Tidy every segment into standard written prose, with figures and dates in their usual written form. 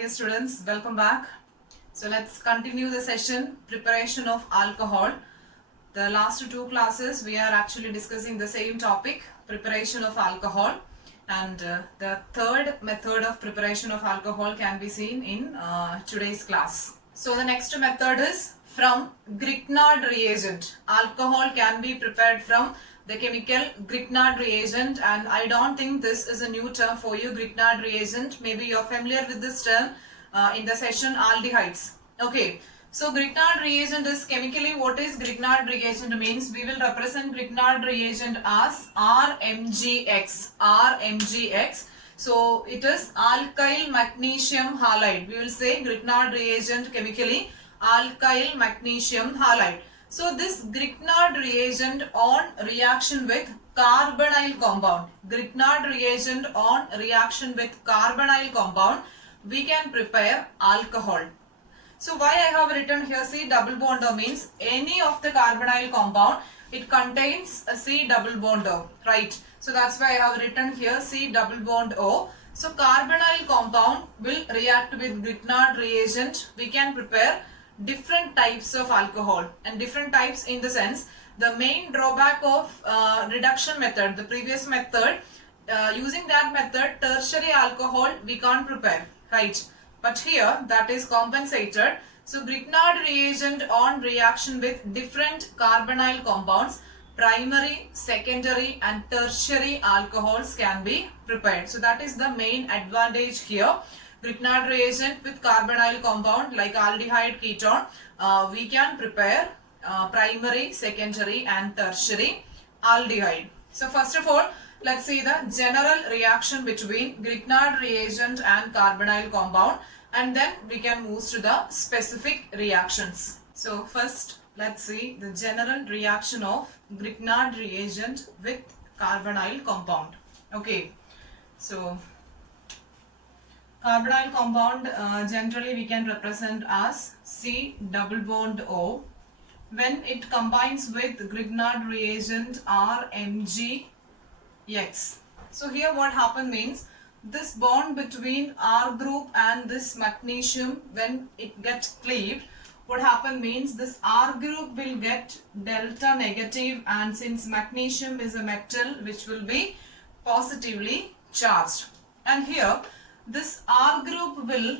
dear students, welcome back. So let's continue the session, preparation of alcohol. The last two classes we are actually discussing the same topic, preparation of alcohol, and the third method of preparation of alcohol can be seen in today's class. So the next method is from Grignard reagent. Alcohol can be prepared from the chemical Grignard reagent, and I don't think this is a new term for you, Grignard reagent. Maybe you're familiar with this term in the session aldehydes. Okay, so Grignard reagent is chemically, what is Grignard reagent means? We will represent Grignard reagent as RMgX. RMgX. So it is alkyl magnesium halide. We will say Grignard reagent chemically alkyl magnesium halide. So this Grignard reagent on reaction with carbonyl compound. Grignard reagent on reaction with carbonyl compound, we can prepare alcohol. So why I have written here C double bond O means any of the carbonyl compound, it contains a C double bond O, right? So that's why I have written here C double bond O. So carbonyl compound will react with Grignard reagent. We can prepare different types of alcohol, and different types in the sense, the main drawback of reduction method, the previous method, using that method tertiary alcohol we can't prepare, right? But here that is compensated. So Grignard reagent on reaction with different carbonyl compounds, primary, secondary and tertiary alcohols can be prepared. So that is the main advantage here. Grignard reagent with carbonyl compound like aldehyde ketone, we can prepare primary, secondary and tertiary aldehyde. So first of all, let's see the general reaction between Grignard reagent and carbonyl compound, and then we can move to the specific reactions. So first let's see the general reaction of Grignard reagent with carbonyl compound. Okay, so carbonyl compound generally we can represent as C double bond O. When it combines with Grignard reagent RMgX. So here what happen means, this bond between R group and this magnesium, when it gets cleaved, what happen means this R group will get delta negative, and since magnesium is a metal which will be positively charged, and here this R group will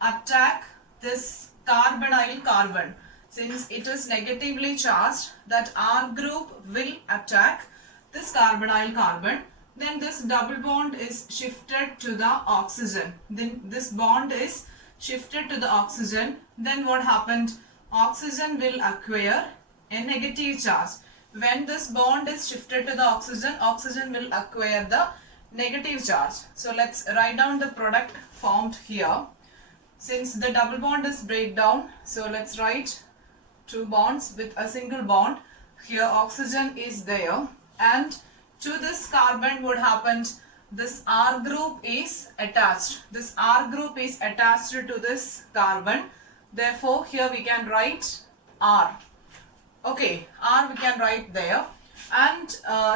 attack this carbonyl carbon. Since it is negatively charged, that R group will attack this carbonyl carbon. Then this double bond is shifted to the oxygen. Then this bond is shifted to the oxygen. Then what happened? Oxygen will acquire a negative charge. When this bond is shifted to the oxygen, oxygen will acquire the negative charge. So let's write down the product formed here. Since the double bond is breakdown, so let's write two bonds with a single bond. Here oxygen is there, and to this carbon what happened, this R group is attached. This R group is attached to this carbon. Therefore here we can write R. Okay, R we can write there. And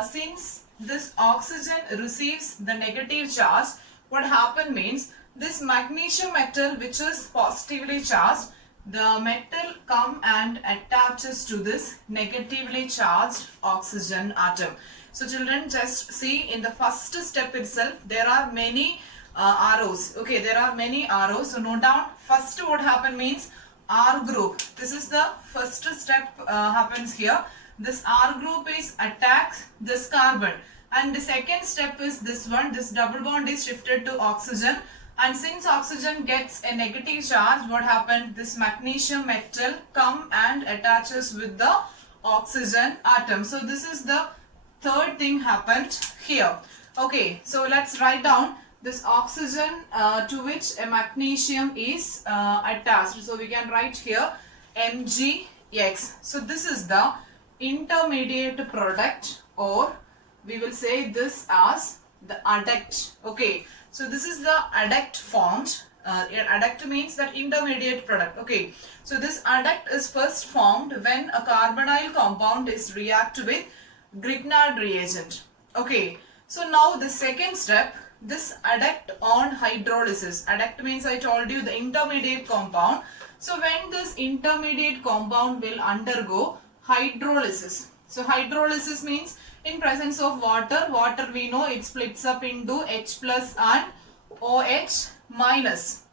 since this oxygen receives the negative charge, what happen means this magnesium metal which is positively charged, the metal come and attaches to this negatively charged oxygen atom. So children, just see in the first step itself there are many arrows. Okay, there are many arrows. So note down, first what happen means R group. This is the first step happens here. This R group is attacks this carbon, and the second step is this one, this double bond is shifted to oxygen, and since oxygen gets a negative charge, what happened, this magnesium metal come and attaches with the oxygen atom. So this is the third thing happened here. Okay, so let's write down this oxygen to which a magnesium is attached. So we can write here MgX. So this is the intermediate product, or we will say this as the adduct. Okay, so this is the adduct formed. Adduct means that intermediate product. Okay, so this adduct is first formed when a carbonyl compound is react with Grignard reagent. Okay, so now the second step, this adduct on hydrolysis. Adduct means I told you the intermediate compound. So when this intermediate compound will undergo hydrolysis. So hydrolysis means in presence of water, water we know it splits up into H plus and OH minus.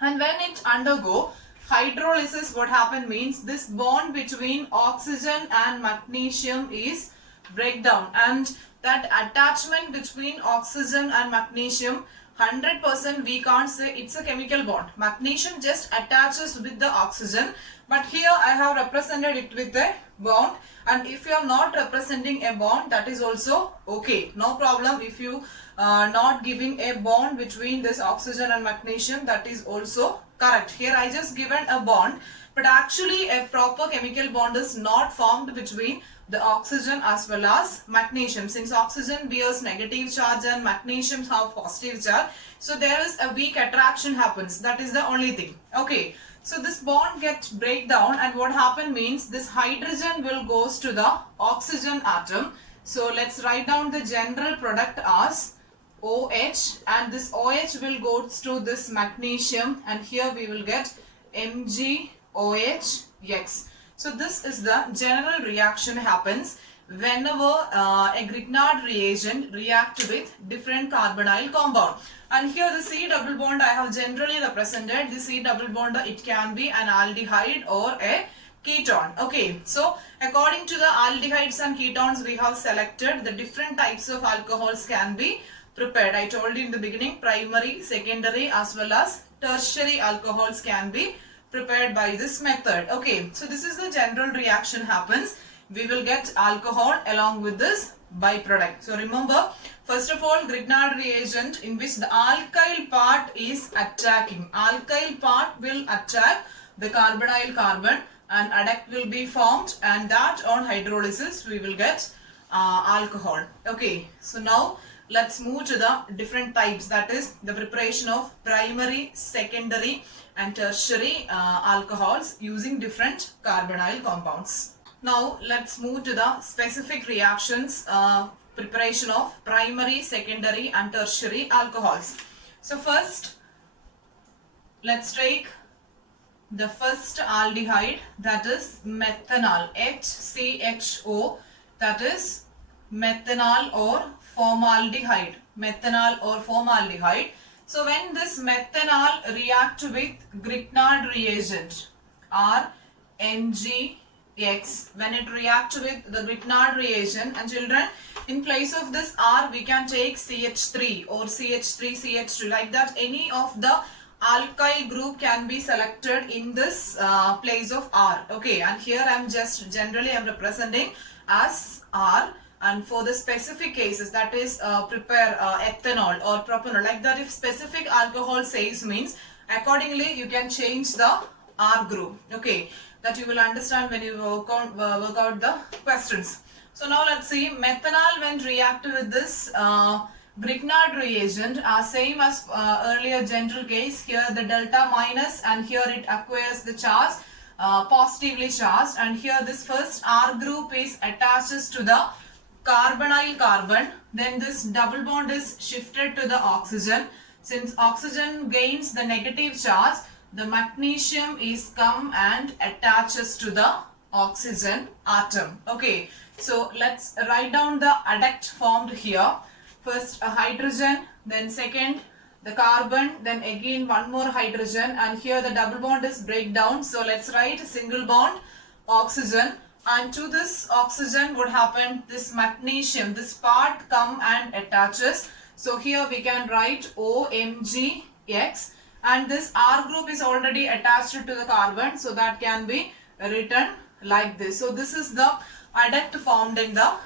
And when it undergo hydrolysis, what happen means this bond between oxygen and magnesium is breakdown, and that attachment between oxygen and magnesium 100% we can't say it's a chemical bond. Magnesium just attaches with the oxygen, but here I have represented it with a bond, and if you are not representing a bond, that is also okay, no problem. If you not giving a bond between this oxygen and magnesium, that is also correct. Here I just given a bond, but actually a proper chemical bond is not formed between the oxygen as well as magnesium, since oxygen bears negative charge and magnesium have positive charge. So there is a weak attraction happens. That is the only thing. Okay. So this bond gets breakdown, and what happen means this hydrogen will goes to the oxygen atom. So let's write down the general product as OH, and this OH will goes to this magnesium, and here we will get MgOH(X). So this is the general reaction happens whenever a Grignard reagent react with different carbonyl compound. And here the C double bond I have generally represented. The C double bond, it can be an aldehyde or a ketone. Okay, so according to the aldehydes and ketones we have selected, the different types of alcohols can be prepared. I told you in the beginning, primary, secondary as well as tertiary alcohols can be prepared by this method. Okay, so this is the general reaction happens. We will get alcohol along with this byproduct. So remember, first of all, Grignard reagent in which the alkyl part is attacking. Alkyl part will attack the carbonyl carbon, and adduct will be formed, and that on hydrolysis we will get alcohol. Okay, so now let's move to the different types, that is the preparation of primary, secondary and tertiary alcohols using different carbonyl compounds. Now let's move to the specific reactions, preparation of primary, secondary and tertiary alcohols. So first, let's take the first aldehyde, that is methanol, HCHO, that is methanol or formaldehyde. Methanol or formaldehyde. So when this methanol react with Grignard reagent RMgX, when it react with the Grignard reagent, and children, in place of this R we can take CH3 or CH3, CH2, like that any of the alkyl group can be selected in this place of R. Okay, and here I am just generally I am representing as R. And for the specific cases, that is prepare ethanol or propanol, like that if specific alcohol says means, accordingly you can change the R group. Okay, that you will understand when you work out the questions. So now let's see, methanol when react with this Grignard reagent are same as earlier general case. Here the delta minus, and here it acquires the charge positively charged, and here this first R group is attaches to the carbonyl carbon, then this double bond is shifted to the oxygen. Since oxygen gains the negative charge, the magnesium is come and attaches to the oxygen atom. Okay, so let's write down the adduct formed here. First a hydrogen, then second the carbon, then again one more hydrogen, and here the double bond is breakdown. So let's write single bond oxygen. And to this oxygen what happened, this magnesium, this part come and attaches. So here we can write OMgX, and this R group is already attached to the carbon, so that can be written like this. So this is the adduct formed in the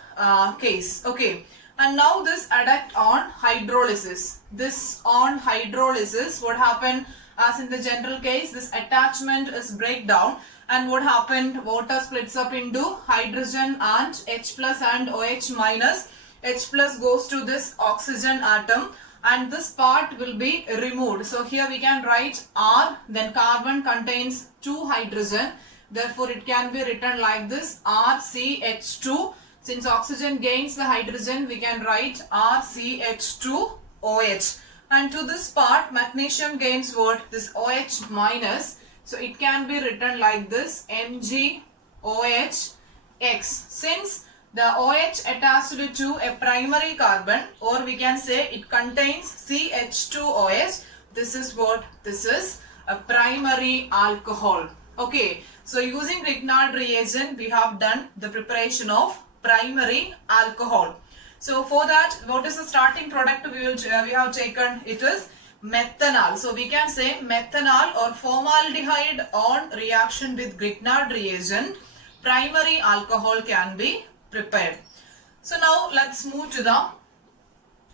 case. Okay, and now this adduct on hydrolysis. This on hydrolysis what happened, as in the general case, this attachment is breakdown. And what happened, water splits up into hydrogen and H plus and OH minus. H plus goes to this oxygen atom, and this part will be removed. So here we can write R, then carbon contains 2 hydrogen. Therefore it can be written like this, RCH2. Since oxygen gains the hydrogen, we can write RCH2O. OH. And to this part, magnesium gains what? This OH minus. So it can be written like this, MgOH X. Since the OH attached to a primary carbon, or we can say it contains CH2OH, this is what? This is a primary alcohol. Okay, so using Grignard reagent, we have done the preparation of primary alcohol. So for that, what is the starting product we have taken? It is methanol. So we can say methanol or formaldehyde on reaction with Grignard reagent, primary alcohol can be prepared. So now let's move to the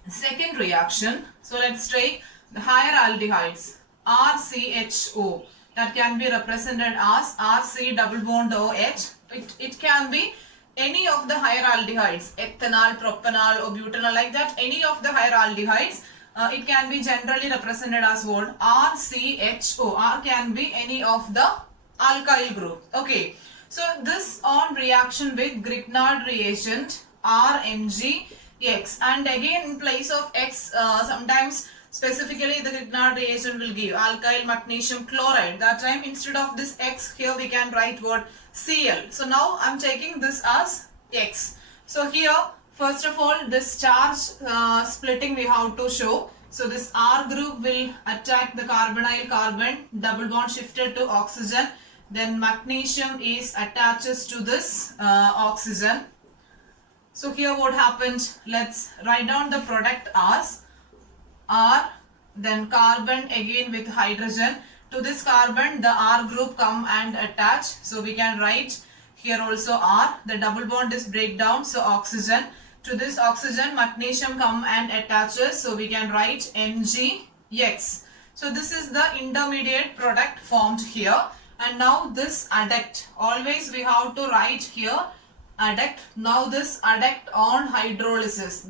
second reaction. So let's take the higher aldehydes, RCHO, that can be represented as RC double bond OH. It can be any of the higher aldehydes, ethanol, propanol or butanol, like that, any of the higher aldehydes. It can be generally represented as what? RCHO. R can be any of the alkyl group. Okay. So this on reaction with Grignard reagent RMgX, and again in place of X, sometimes specifically the Grignard reagent will give alkyl magnesium chloride. That time instead of this X, here we can write what? Cl. So now I am taking this as X. So here first of all this charge splitting we have to show. So this R group will attack the carbonyl carbon, double bond shifted to oxygen. Then magnesium is attaches to this oxygen. So here what happened? Let's write down the product as R, then carbon again with hydrogen. To this carbon the R group come and attach. So we can write here also R. The double bond is breakdown. So oxygen. To this oxygen magnesium come and attaches. So we can write MgX. So this is the intermediate product formed here. And now this adduct, always we have to write here adduct. Now this adduct on hydrolysis,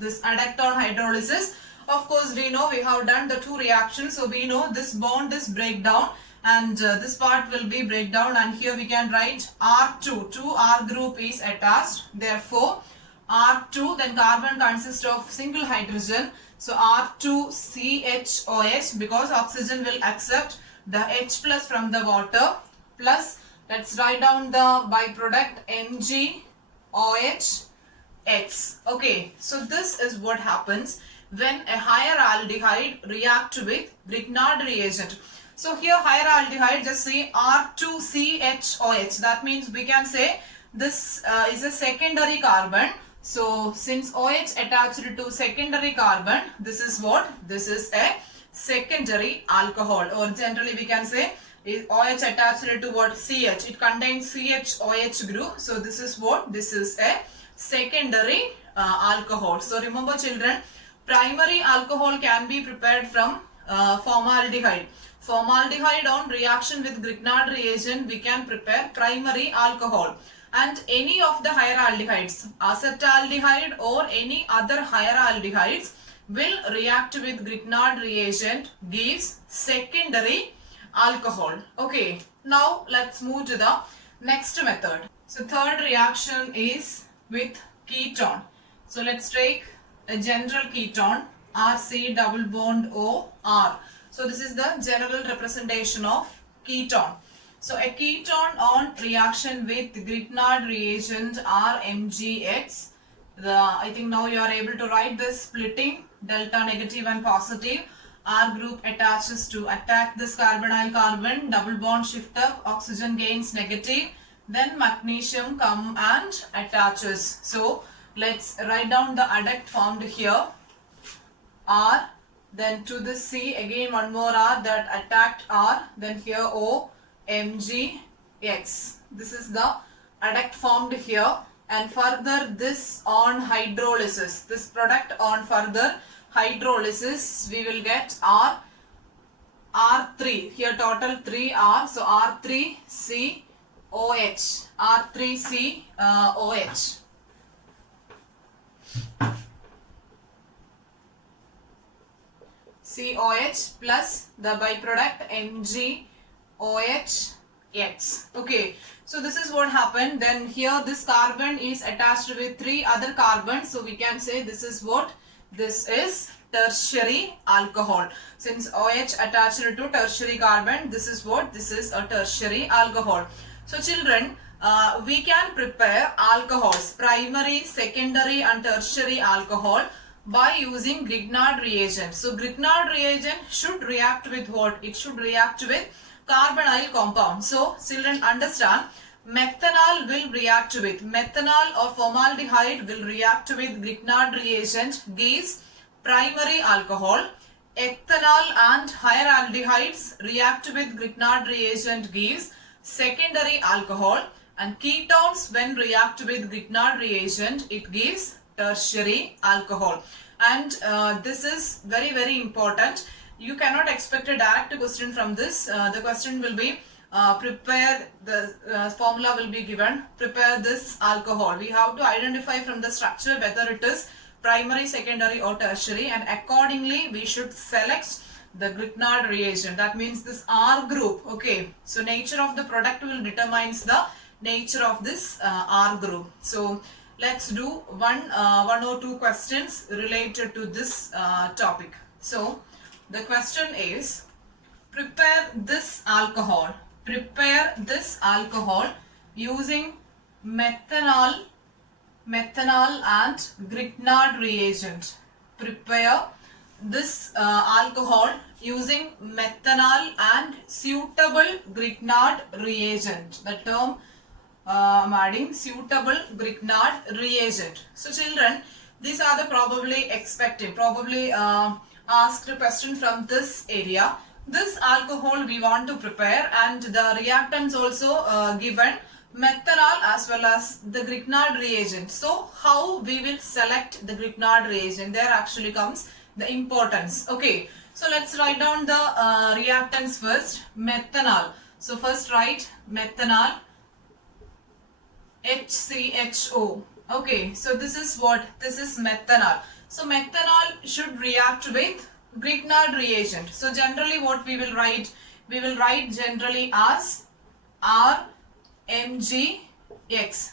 of course we know we have done the two reactions, so we know this bond is breakdown and this part will be breakdown, and here we can write R2, 2R group is attached, therefore R2, then carbon consists of single hydrogen, so R2CHOH, because oxygen will accept the H plus from the water, plus let's write down the byproduct MgOH. Okay, so this is what happens when a higher aldehyde react with Grignard reagent. So here higher aldehyde, just say R2CHOH. That means we can say this is a secondary carbon. So since OH attached to secondary carbon, this is what? This is a secondary alcohol, or generally we can say is OH attached to what? CH. It contains CHOH group. So this is what? This is a secondary alcohol. So remember children, primary alcohol can be prepared from formaldehyde. Formaldehyde on reaction with Grignard reagent, we can prepare primary alcohol. And any of the higher aldehydes, acetaldehyde or any other higher aldehydes will react with Grignard reagent, gives secondary alcohol. Okay, now let's move to the next method. So third reaction is with ketone. So let's take a general ketone, RC double bond OR. So this is the general representation of ketone. So a ketone on reaction with Grignard reagent RMgX. I think now you are able to write this splitting, delta negative and positive. R group attaches to attack this carbonyl carbon, double bond shift up, oxygen gains negative, then magnesium come and attaches. So let's write down the adduct formed here, R, then to the C again one more R that attacked R, then here O, MgX. This is the adduct formed here, and further this on hydrolysis, this product on further hydrolysis we will get R3, here total 3 R, so R3COH, R3COH. COH plus the byproduct MgOH. Okay, so this is what happened. Then here this carbon is attached with 3 other carbons, so we can say this is what? This is tertiary alcohol. Since OH attached to tertiary carbon, this is what? This is a tertiary alcohol. So children, we can prepare alcohols, primary, secondary and tertiary alcohol by using Grignard reagent. So Grignard reagent should react with what? It should react with carbonyl compound. So children understand, methanol will react with, methanol or formaldehyde will react with Grignard reagent, gives primary alcohol. Ethanol and higher aldehydes react with Grignard reagent, gives secondary alcohol. And ketones when react with Grignard reagent, it gives tertiary alcohol. And this is very, very important. You cannot expect a direct question from this. The question will be prepare, the formula will be given, prepare this alcohol. We have to identify from the structure whether it is primary, secondary or tertiary, and accordingly we should select the Grignard reagent. That means this R group. Okay, so nature of the product will determines the nature of this R group. So let's do one or two questions related to this topic. So the question is, prepare this alcohol using methanol and Grignard reagent. Prepare this alcohol using methanol and suitable Grignard reagent. The term I'm adding suitable Grignard reagent. So children, these are the probably asked question from this area. This alcohol we want to prepare, and the reactants also given methanol as well as the Grignard reagent. So how we will select the Grignard reagent? There actually comes the importance. Okay, so let's write down the reactants first. Methanol. So first write methanol, HCHO. Okay, so this is what? This is methanol. So methanol should react with Grignard reagent. So generally what we will write? We will write generally as RMgX.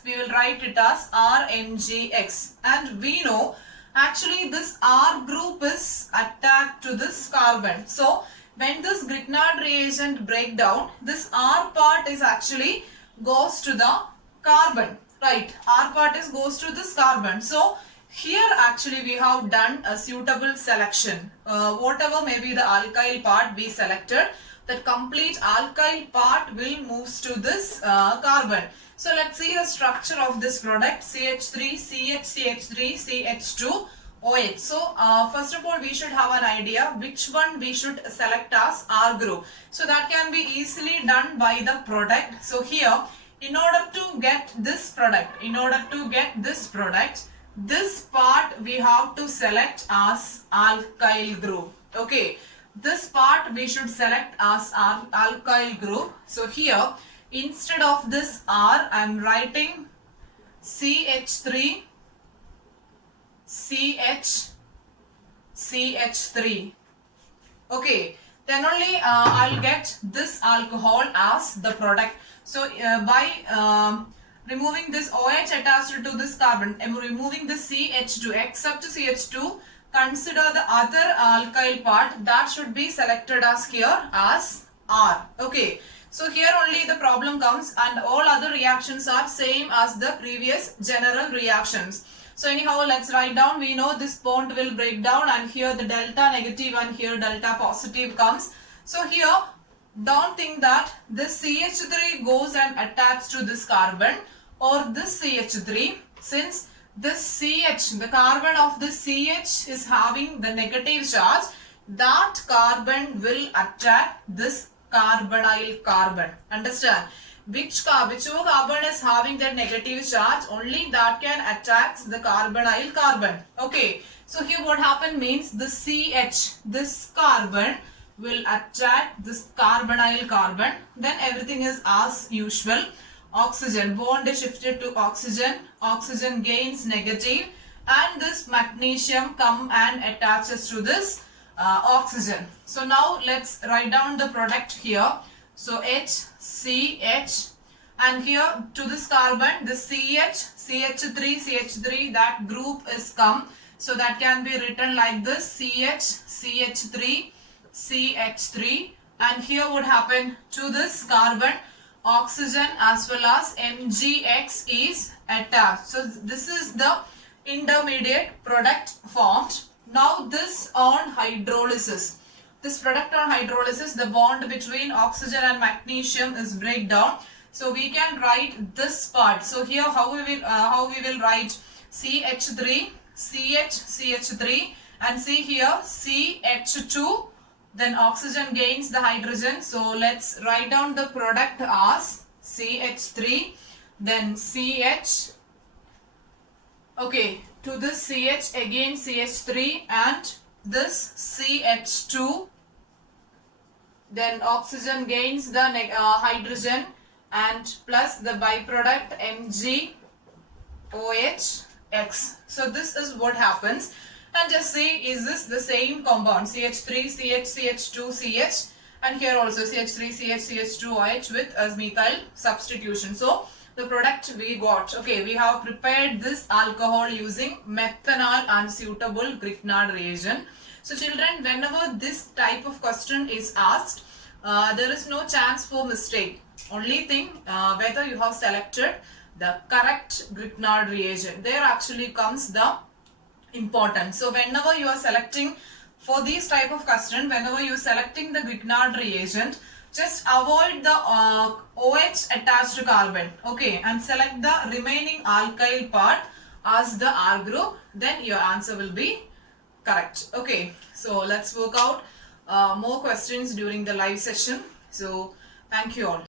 We will write it as RMgX. And we know actually this R group is attached to this carbon. So when this Grignard reagent break down, this R part is actually goes to the carbon, right? R part is goes to this carbon. So here actually we have done a suitable selection. Whatever may be the alkyl part we selected, that complete alkyl part will move to this carbon. So let's see the structure of this product. CH3, CH, CH3, CH2, OH. So first of all we should have an idea which one we should select as R group. So that can be easily done by the product. So here, in order to get this product, this part we have to select as alkyl group. Okay, this part we should select as alkyl group. So here, instead of this R, I am writing CH3, CH, CH3. Okay, then only I'll get this alcohol as the product. So by removing this OH attached to this carbon, removing this CH2, except CH2, consider the other alkyl part that should be selected as here as R. Okay, so here only the problem comes, and all other reactions are same as the previous general reactions. So anyhow, let's write down. We know this bond will break down, and here the delta negative and here delta positive comes. So here, don't think that this CH3 goes and attaches to this carbon or this CH3. Since this CH, the carbon of this CH is having the negative charge, that carbon will attract this carbonyl carbon. Understand? Whichever carbon is having that negative charge, only that can attract the carbonyl carbon. Okay, so here what happened means the CH, this carbon will attract this carbonyl carbon. Then everything is as usual. Oxygen, bond is shifted to oxygen, oxygen gains negative, and this magnesium come and attaches to this oxygen. So now let's write down the product here. So HCH, and here to this carbon, this CH, CH3, CH3, that group is come. So that can be written like this: CH, CH3, CH3, and here what happened to this carbon, oxygen as well as MgX is attached. So this is the intermediate product formed. Now this on hydrolysis. This product on hydrolysis, the bond between oxygen and magnesium is breakdown. So we can write this part. So here how we will write CH3, CH, CH3, and see here CH2. Then oxygen gains the hydrogen. So let's write down the product as CH3, then CH. Okay, to this CH again CH3 and this CH2. Then oxygen gains the hydrogen and plus the byproduct MgOH. So this is what happens. And just see, is this the same compound? CH3, CH, CH2, CH, and here also CH3, CH, CH2OH with as methyl substitution. So the product we got. Okay, we have prepared this alcohol using methanol and suitable Grignard reagent. So children, whenever this type of question is asked, there is no chance for mistake. Only thing, whether you have selected the correct Grignard reagent. There actually comes the importance. So whenever you are selecting for these type of question, whenever you are selecting the Grignard reagent, just avoid the OH attached carbon, okay, and select the remaining alkyl part as the R group, then your answer will be correct. Okay, so let's work out more questions during the live session. So thank you all.